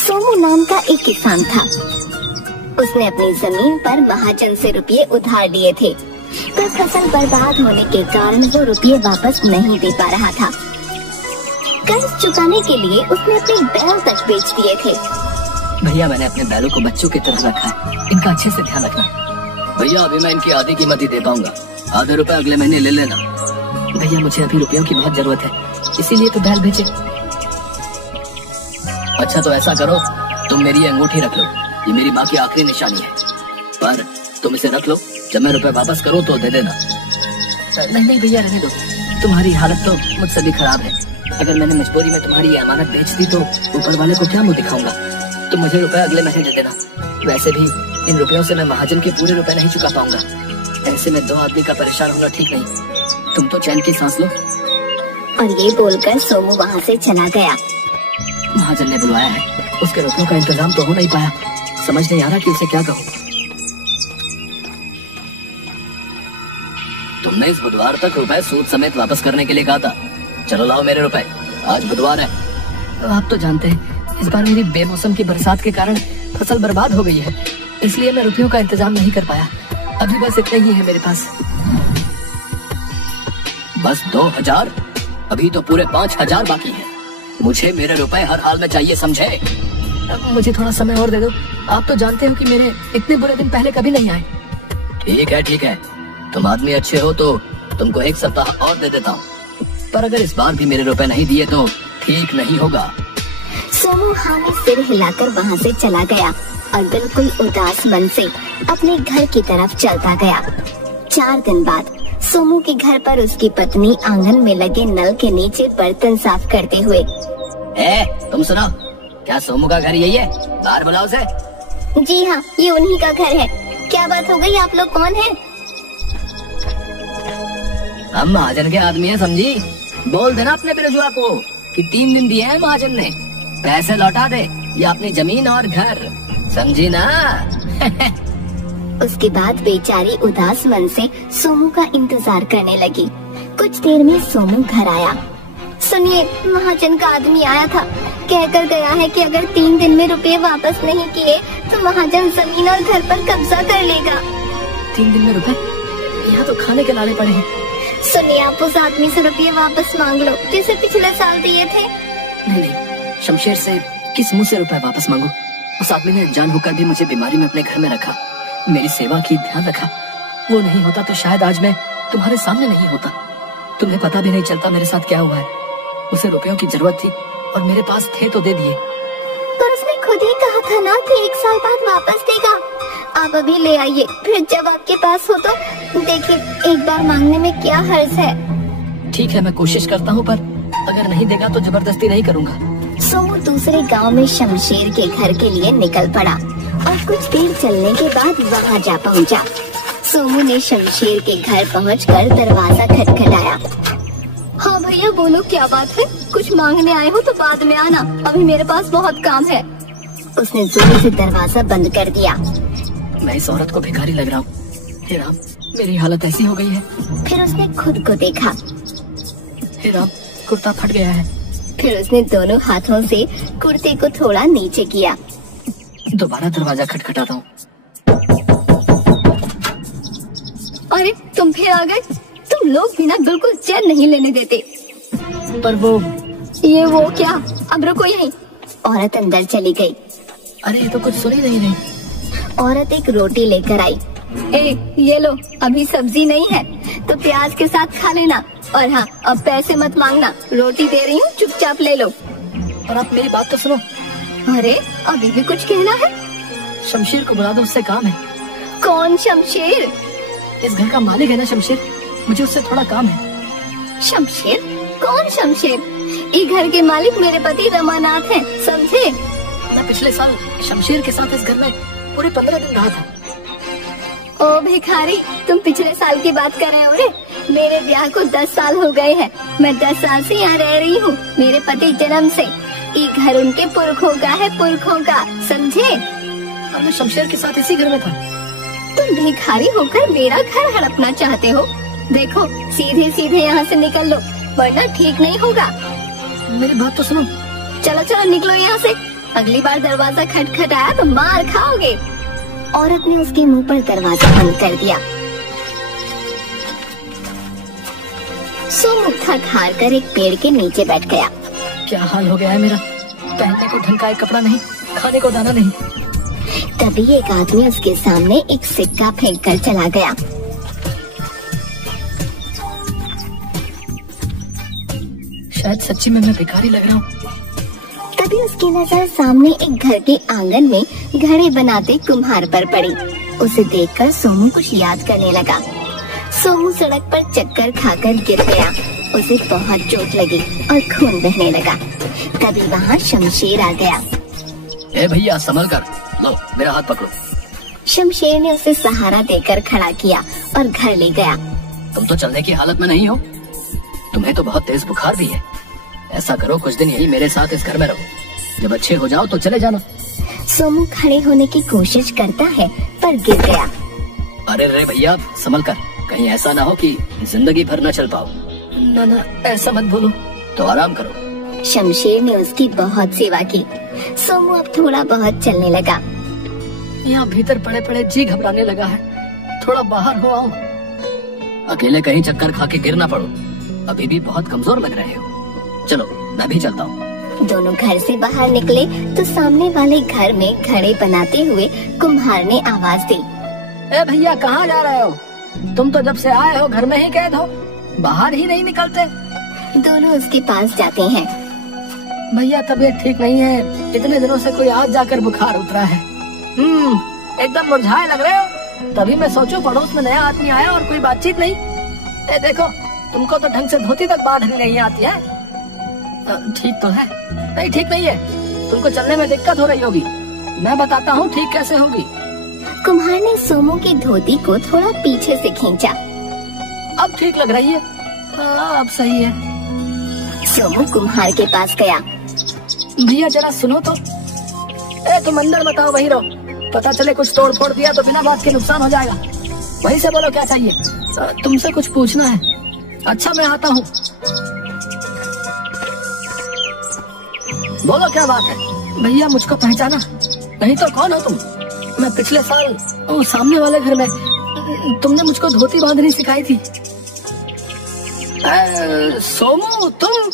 सोमू नाम का एक किसान था। उसने अपनी जमीन पर महाजन से रुपये उधार लिए थे, पर फसल बर्बाद होने के कारण वो रुपये वापस नहीं दे पा रहा था। कर्ज चुकाने के लिए उसने अपने बैल तक बेच दिए थे। भैया, मैंने अपने बैलों को बच्चों की तरह रखा है, इनका अच्छे से ध्यान रखना। भैया, अभी मैं इनकी आधी कीमत ही दे पाऊंगा, आधे रुपए अगले महीने ले लेना। भैया, मुझे अभी रुपयों की बहुत जरूरत है, इसीलिए तो बैल बेचे। अच्छा, तो ऐसा करो, तुम मेरी अंगूठी रख लो, ये मेरी माँ की आखिरी निशानी है, पर तुम इसे रख लो, जब मैं रुपए वापस करूँ तो दे देना। नहीं भैया, रहने दो, तुम्हारी हालत तो मुझसे भी खराब है। अगर मैंने मजबूरी में तुम्हारी ये अमानत बेच दी तो ऊपर वाले को क्या मुंह दिखाऊंगा। तुम मुझे रुपए अगले महीने दे देना। वैसे भी इन रुपयों से मैं महाजन के पूरे रुपए नहीं चुका पाऊंगा। ऐसे में दो आदमी का परेशान होना ठीक नहीं। तुम तो चैन की सांस लो। और ये बोलकर सोमू वहाँ से चला गया। महाजन ने बुलवाया है, उसके रुपयों का इंतजाम तो हो नहीं पाया। समझ नहीं आ रहा कि उसे क्या कहूँ। तुमने इस बुधवार तक रुपए सूद समेत वापस करने के लिए कहा था। चलो लाओ मेरे रुपए, आज बुधवार है। आप तो जानते हैं इस बार मेरी बेमौसम की बरसात के कारण फसल बर्बाद हो गई है, इसलिए मैं रुपयों का इंतजाम नहीं कर पाया। अभी बस इतना ही है मेरे पास। बस 2000? अभी तो पूरे 5000 बाकी है। मुझे मेरे रुपए हर हाल में चाहिए, समझे? मुझे थोड़ा समय और दे दो। आप तो जानते हो कि मेरे इतने बुरे दिन पहले कभी नहीं आए। ठीक है, तुम आदमी अच्छे हो तो तुमको 1 सप्ताह और दे देता हूँ, पर अगर इस बार भी मेरे रुपए नहीं दिए तो ठीक नहीं होगा। सोमू हाँ में सिर हिलाकर वहाँ से चला गया और बिल्कुल उदास मन से अपने घर की तरफ चलता गया। 4 दिन बाद सोमू के घर पर उसकी पत्नी आंगन में लगे नल के नीचे बर्तन साफ करते हुए। तुम सुनो, क्या सोमू का घर यही है? बाहर बुलाओ उसे। जी हाँ, ये उन्हीं का घर है। क्या बात हो गई? आप लोग कौन हैं? हम महाजन के आदमी हैं, समझी? बोल देना अपने बिरजुआ को कि 3 दिन दिए हैं महाजन ने, पैसे लौटा दे या अपनी जमीन और घर, समझी ना? उसके बाद बेचारी उदास मन से सोमू का इंतजार करने लगी। कुछ देर में सोमू घर आया। सुनिए, महाजन का आदमी आया था, कहकर गया है कि अगर 3 दिन में रुपए वापस नहीं किए तो महाजन जमीन और घर पर कब्जा कर लेगा। 3 दिन में रुपए? यहाँ तो खाने के लाले पड़े हैं। सुनिए, आप उस आदमी से रुपये वापस मांग लो जिसे पिछले साल दिए थे। नहीं, शमशेर से किस मुंह से रुपए वापस मांगू? उस आदमी ने अनजान होकर भी मुझे बीमारी में अपने घर में रखा, मेरी सेवा की, ध्यान रखा। वो नहीं होता तो शायद आज मैं तुम्हारे सामने नहीं होता। तुम्हें पता भी नहीं चलता मेरे साथ क्या हुआ है। उसे रुपयों की जरूरत थी और मेरे पास थे तो दे दिए। पर उसने खुद ही कहा था ना कि 1 साल बाद वापस देगा। आप अभी ले आइए, फिर जब आपके पास हो तो देखिए, एक बार मांगने में क्या हर्ज है। ठीक है, मैं कोशिश करता हूँ, पर अगर नहीं देगा तो जबरदस्ती नहीं करूँगा। सोमू दूसरे गांव में शमशेर के घर के लिए निकल पड़ा और कुछ देर चलने के बाद वहाँ जा पहुँचा। सोमू ने शमशेर के घर पहुँचकर दरवाजा खटखटाया। हाँ भैया, बोलो क्या बात है? कुछ मांगने आए हो तो बाद में आना, अभी मेरे पास बहुत काम है। उसने जोर से दरवाजा बंद कर दिया। मैं इस औरत को भिखारी लग रहा हूँ। हे राम, मेरी हालत ऐसी हो गई है। फिर उसने खुद को देखा। हे राम, कुर्ता फट गया है। फिर उसने दोनों हाथों से कुर्ते को थोड़ा नीचे किया। दोबारा दरवाजा खटखटाता हूँ। अरे, तुम फिर आ गए? तुम लोग बिना बिल्कुल चैन नहीं लेने देते। पर वो क्या? अब रुको यहीं। औरत अंदर चली गई। अरे, ये तो कुछ सुन ही नहीं रही। औरत एक रोटी लेकर आई। ये लो, अभी सब्जी नहीं है तो प्याज के साथ खा लेना, और हाँ, अब पैसे मत मांगना, रोटी दे रही हूँ, चुपचाप ले लो। और आप मेरी बात तो सुनो। अरे, अभी भी कुछ कहना है? शमशेर को बुला दो, उससे काम है। कौन शमशेर? इस घर का मालिक है ना शमशेर, मुझे उससे थोड़ा काम है। शमशेर? कौन शमशेर? ये घर के मालिक मेरे पति रमानाथ हैं, समझे? मैं पिछले साल शमशेर के साथ इस घर में पूरे 15 दिन रहा था। ओ भिखारी, तुम पिछले साल की बात कर रहे हो रे? मेरे ब्याह को 10 साल हो गए हैं। मैं 10 साल से यहाँ रह रही हूँ। मेरे पति जन्म से, ये घर उनके पुरखों का है, पुरखों का, समझे? और मैं शमशेर के साथ इसी घर में था। तुम भिखारी होकर मेरा घर हड़पना चाहते हो? देखो, सीधे सीधे यहाँ से निकल लो, वरना ठीक नहीं होगा। मेरी बात तो सुनो। चलो चलो निकलो यहाँ से, अगली बार दरवाजा खटखटाया तो मार खाओगे। औरत ने उसके मुंह पर दरवाजा बंद कर दिया। सोमू थक हार कर एक पेड़ के नीचे बैठ गया। क्या हाल हो गया है मेरा, पहनने को ढंग का एक कपड़ा नहीं, खाने को दाना नहीं। तभी एक आदमी उसके सामने एक सिक्का फेंक कर चला गया। शायद सच्ची में मैं भिखारी लग रहा हूँ। तभी उसकी नजर सामने एक घर के आंगन में घड़े बनाते कुम्हार पर पड़ी। उसे देखकर सोमू कुछ याद करने लगा। सोमू सड़क पर चक्कर खाकर गिर गया। उसे बहुत चोट लगी और खून बहने लगा। तभी वहाँ शमशेर आ गया। ए भैया संभल कर, लो मेरा हाथ पकड़ो। शमशेर ने उसे सहारा देकर खड़ा किया और घर ले गया। तुम तो चलने की हालत में नहीं हो, तुम्हें तो बहुत तेज बुखार भी है। ऐसा करो कुछ दिन यही मेरे साथ इस घर में रहो, जब अच्छे हो जाओ तो चले जाना। सोमू खड़े होने की कोशिश करता है पर गिर गया। अरे रे भैया संभल कर, कहीं ऐसा ना हो कि जिंदगी भर न चल पाओ। ना ना ऐसा मत बोलो। तो आराम करो। शमशेर ने उसकी बहुत सेवा की। सोमू अब थोड़ा बहुत चलने लगा। यहाँ भीतर पड़े पड़े जी घबराने लगा है, थोड़ा बाहर हो आओ। अकेले कहीं चक्कर खा के गिर ना पड़ो, अभी भी बहुत कमजोर लग रहे हो। चलो मैं भी चलता हूँ। दोनों घर से बाहर निकले तो सामने वाले घर में घड़े बनाते हुए कुम्हार ने आवाज दी। ए भैया कहाँ जा रहे हो? तुम तो जब से आए हो घर में ही कैद हो, बाहर ही नहीं निकलते। दोनों उसके पास जाते हैं। भैया तबीयत ठीक नहीं है, इतने दिनों से कोई आज जाकर बुखार उतरा है। एकदम मुरझाए लग रहे हो। तभी मैं सोचूं पड़ोस में नया आदमी आया और कोई बातचीत नहीं। ए देखो, तुमको तो ढंग से धोती तक बांधनी नहीं आती है। ठीक तो है? नहीं ठीक नहीं है, तुमको चलने में दिक्कत हो रही होगी। मैं बताता हूँ ठीक कैसे होगी। कुम्हार ने सोमू की धोती को थोड़ा पीछे से खींचा। अब ठीक लग रही है। अब सही है। सोमू कुम्हार के पास गया। भैया जरा सुनो तो। तुम अंदर बताओ, वही रहो। पता चले कुछ तोड़ फोड़ दिया तो बिना बात के नुकसान हो जाएगा। वहीं से बोलो क्या चाहिए। तुमसे कुछ पूछना है। अच्छा मैं आता हूँ। बोलो क्या बात है। भैया मुझको पहचाना नहीं तो कौन हो तुम? मैं पिछले साल सामने वाले घर में तुमने मुझको धोती बांधनी सिखाई थी। सोमू तुम,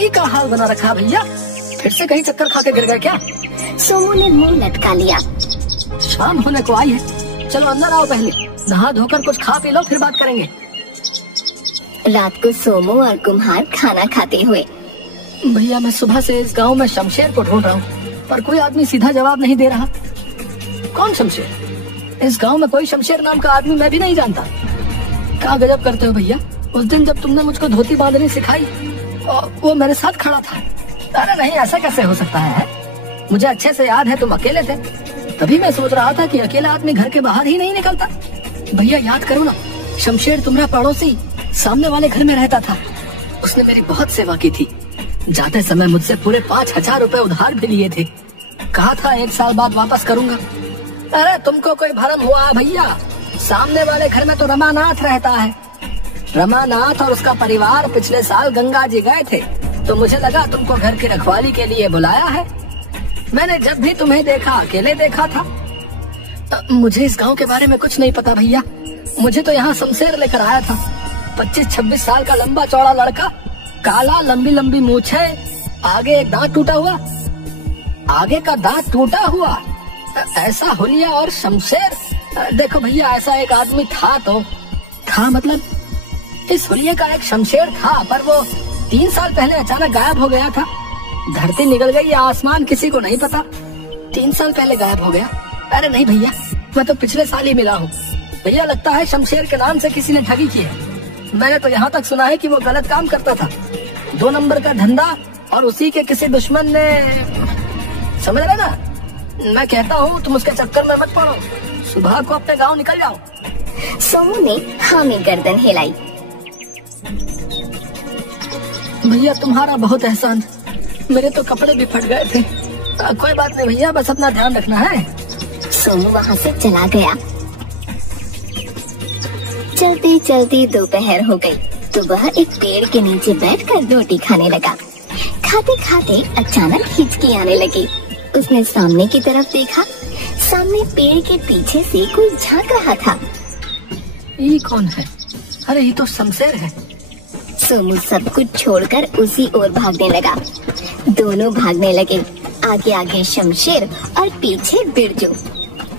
ये क्या हाल बना रखा भैया? फिर से कहीं चक्कर खा के गिर गए क्या? सोमू ने मुंह लटका लिया। शाम होने को आई है, चलो अंदर आओ, पहले नहा धोकर कुछ खा पी लो फिर बात करेंगे। रात को सोमू और कुम्हार खाना खाते हुए। भैया मैं सुबह से इस गांव में शमशेर को ढूंढ रहा हूँ, पर कोई आदमी सीधा जवाब नहीं दे रहा। कौन शमशेर? इस गांव में कोई शमशेर नाम का आदमी मैं भी नहीं जानता। क्या गजब करते हो भैया। उस दिन जब तुमने मुझको धोती बांधनी सिखाई वो मेरे साथ खड़ा था। अरे नहीं, ऐसा कैसे हो सकता है? मुझे अच्छे से याद है तुम अकेले थे, तभी मैं सोच रहा था कि अकेला आदमी घर के बाहर ही नहीं निकलता। भैया याद करो ना, शमशेर तुम्हारा पड़ोसी सामने वाले घर में रहता था। उसने मेरी बहुत सेवा की थी। जाते समय मुझसे पूरे 5,000 रुपए उधार भी लिए थे। कहा था 1 साल बाद वापस करूंगा। अरे तुमको कोई भरम हुआ भैया? सामने वाले घर में तो रमानाथ रहता है। रमानाथ और उसका परिवार पिछले साल गंगा जी गए थे, तो मुझे लगा तुमको घर की रखवाली के लिए बुलाया है। मैंने जब भी तुम्हें देखा अकेले देखा था। मुझे इस गांव के बारे में कुछ नहीं पता भैया। मुझे तो यहाँ शमशेर लेकर आया था। 25-26 साल का लंबा चौड़ा लड़का, काला, लंबी लंबी मूछे, आगे एक दांत टूटा हुआ, आगे का दांत टूटा हुआ, ऐसा हुलिया और शमशेर। देखो भैया ऐसा एक आदमी था तो था, मतलब इस हुलिये का एक शमशेर था, पर वो 3 साल पहले अचानक गायब हो गया था। धरती निकल गई या आसमान किसी को नहीं पता। 3 साल पहले गायब हो गया। अरे नहीं भैया, मैं तो पिछले साल ही मिला हूँ। भैया लगता है शमशेर के नाम से किसी ने ठगी की है। मैंने तो यहाँ तक सुना है कि वो गलत काम करता था, 2 नंबर का धंधा, और उसी के किसी दुश्मन ने, समझ रहे ना? मैं कहता हूँ तुम उसके चक्कर में मत पड़ो, सुबह को अपने गाँव निकल जाओ। सोमू ने हाँ में गर्दन हिलाई। भैया तुम्हारा बहुत एहसान, मेरे तो कपड़े भी फट गए थे। कोई बात नहीं भैया, बस अपना ध्यान रखना है। सोमू वहाँ से चला गया। चलते चलते दोपहर हो गई। तो वह एक पेड़ के नीचे बैठकर रोटी खाने लगा। खाते खाते अचानक हिचकी आने लगी। उसने सामने की तरफ देखा। सामने पेड़ के पीछे से कोई झांक रहा था। ये कौन है? अरे ये तो शमशेर है। सोमू सब कुछ छोड़कर उसी ओर भागने लगा। दोनों भागने लगे, आगे आगे शमशेर और पीछे बिरजू।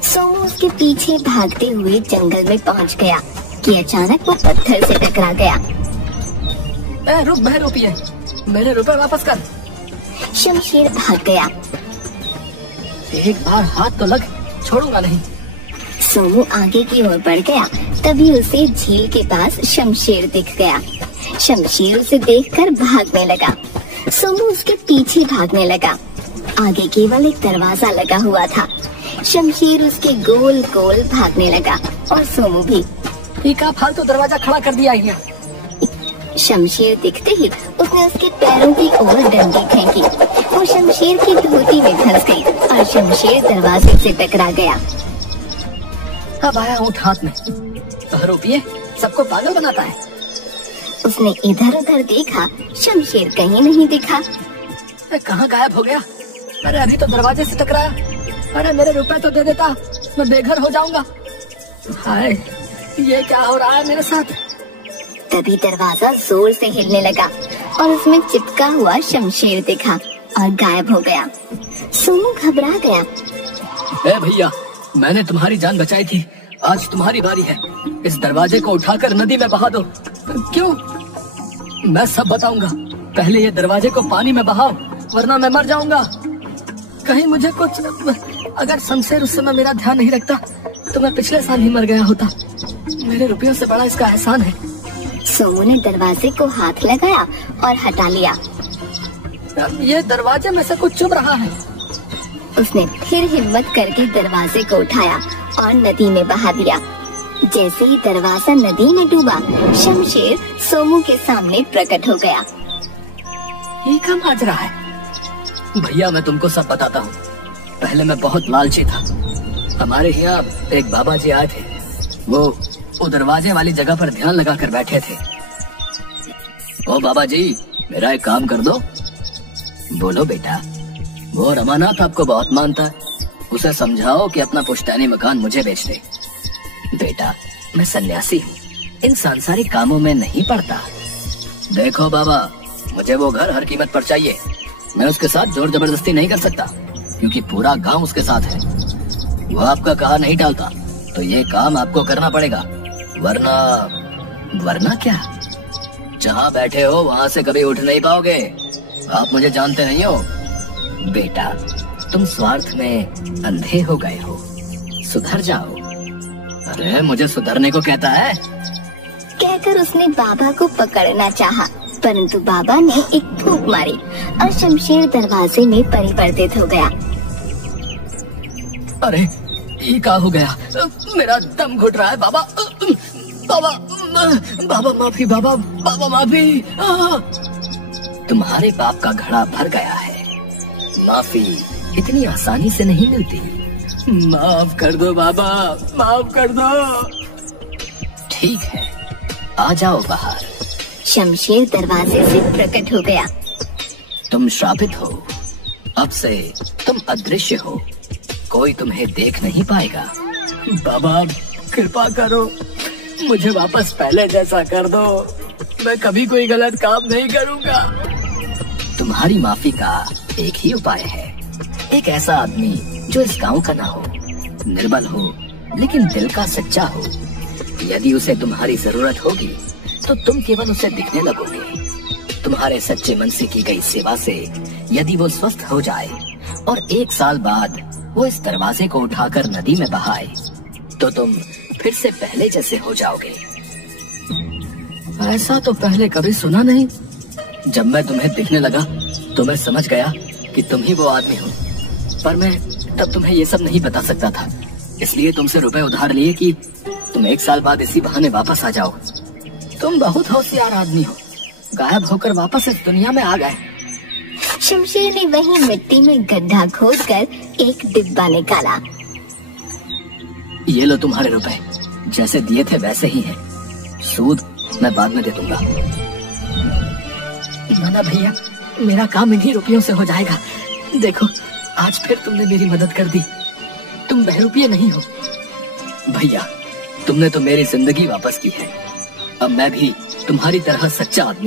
सोमू उसके पीछे भागते हुए जंगल में पहुंच गया कि अचानक वो पत्थर से टकरा गया। रुक, मेरे रुपये, मेरे रुपए वापस कर। शमशेर भाग गया। एक बार हाथ तो लग, छोड़ूंगा नहीं। सोमू आगे की ओर बढ़ गया। तभी उसे झील के पास शमशेर दिख गया। शमशेर उसे देखकर भागने लगा। सोमू उसके पीछे भागने लगा। आगे केवल एक दरवाजा लगा हुआ था। शमशेर उसके गोल गोल भागने लगा और सोमू भी। ये क्या फालतू दरवाजा खड़ा कर दिया है? शमशेर दिखते ही उसने उसके पैरों की ओर डंडी फेंकी। वो शमशेर की धोती में धंस गई और शमशेर दरवाजे से टकरा गया। अब आया ऊँट हाथ में। तो रुपये सबको पागल बनाता है। उसने इधर उधर देखा, शमशेर कहीं नहीं दिखा। कहाँ गायब हो गया? अरे अभी तो दरवाजे से टकराया। अरे मेरे रुपए तो दे देता, मैं बेघर हो जाऊंगा। हाय, ये क्या हो रहा है मेरे साथ? तभी दरवाजा जोर से हिलने लगा और उसमें चिपका हुआ शमशेर दिखा और गायब हो गया। सोमू घबरा गया। ए भैया, मैंने तुम्हारी जान बचाई थी, आज तुम्हारी बारी है। इस दरवाजे को उठाकर नदी में बहा दो। क्यों? मैं सब बताऊंगा। पहले ये दरवाजे को पानी में बहाओ, वरना मैं मर जाऊंगा। कहीं मुझे कुछ, अगर शमशेर उस समय मेरा ध्यान नहीं रखता तो मैं पिछले साल ही मर गया होता। मेरे रुपयों से बड़ा इसका एहसान है। सोमू ने दरवाजे को हाथ लगाया और हटा लिया। ये दरवाजे में से कुछ चुभ रहा है। उसने फिर हिम्मत करके दरवाजे को उठाया और नदी में बहा दिया। जैसे ही दरवाजा नदी में डूबा, शमशेर सोमू के सामने प्रकट हो गया। ये क्या माजरा है? भैया, मैं तुमको सब बताता हूँ। पहले मैं बहुत लालची था। हमारे यहाँ एक बाबा जी आए थे। वो दरवाजे वाली जगह पर ध्यान लगा कर बैठे थे। ओ बाबा जी, मेरा एक काम कर दो। बोलो बेटा। वो रमानाथ आपको बहुत मानता है, उसे समझाओ कि अपना पुश्तैनी मकान मुझे बेच दे। बेटा, मैं सन्यासी हूँ, इन सांसारिक कामों में नहीं पड़ता। देखो बाबा, मुझे वो घर हर कीमत पर चाहिए। मैं उसके साथ जोर जबरदस्ती नहीं कर सकता, क्योंकि पूरा गांव उसके साथ है। वो आपका कहा नहीं टालता, तो ये काम आपको करना पड़ेगा। वरना क्या? जहाँ बैठे हो वहाँ से कभी उठ नहीं पाओगे। आप मुझे जानते नहीं हो। बेटा, तुम स्वार्थ में अंधे हो गए हो, सुधर जाओ। अरे मुझे सुधरने को कहता है? कहकर उसने बाबा को पकड़ना चाहा, परंतु बाबा ने एक फूंक मारी और शमशेर दरवाजे में परिवर्तित हो गया। अरे ये क्या हो गया? मेरा दम घुट रहा है। बाबा, बाबा, बाबा माफी, बाबा, बाबा माफी। तुम्हारे पाप का घड़ा भर गया है। माफी इतनी आसानी से नहीं मिलती। माफ कर दो बाबा, माफ कर दो। ठीक है, आ जाओ बाहर। शमशेर दरवाजे से प्रकट हो गया। तुम श्रापित हो, अब से तुम अदृश्य हो, कोई तुम्हें देख नहीं पाएगा। बाबा कृपा करो, मुझे वापस पहले जैसा कर दो। मैं कभी कोई गलत काम नहीं करूंगा। तुम्हारी माफी का एक ही उपाय है। एक ऐसा आदमी जो इस गांव का ना हो, निर्बल हो, लेकिन दिल का सच्चा हो। यदि उसे तुम्हारी जरूरत होगी तो तुम केवल उसे दिखने लगोगे। तुम्हारे सच्चे मन से की गई सेवा से यदि वो स्वस्थ हो जाए और 1 साल बाद वो इस दरवाजे को उठाकर नदी में बहाए, तो तुम फिर से पहले जैसे हो जाओगे। ऐसा तो पहले कभी सुना नहीं। जब मैं तुम्हें दिखने लगा तो मैं समझ गया कि तुम ही वो आदमी हो, पर मैं तब तुम्हें ये सब नहीं बता सकता था। इसलिए तुमसे रुपए उधार लिए कि तुम 1 साल बाद इसी बहाने वापस आ जाओ। तुम बहुत होशियार आदमी हो, गायब होकर वापस इस दुनिया में आ गए। शमशेर ने वहीं मिट्टी में गड्ढा खोदकर एक डिब्बा निकाला। ये लो तुम्हारे रुपए, जैसे दिए थे वैसे ही हैं। सूद मैं बाद में दे दूंगा। ना भैया, मेरा काम इन्हीं रुपयों से हो जाएगा। देखो, आज फिर तुमने मेरी मदद कर दी। तुम बहरूपिये नहीं हो। भैया, तुमने तो मेरी जिंदगी वापस की है। अब मैं भी तुम्हारी तरह सच्चा आदमी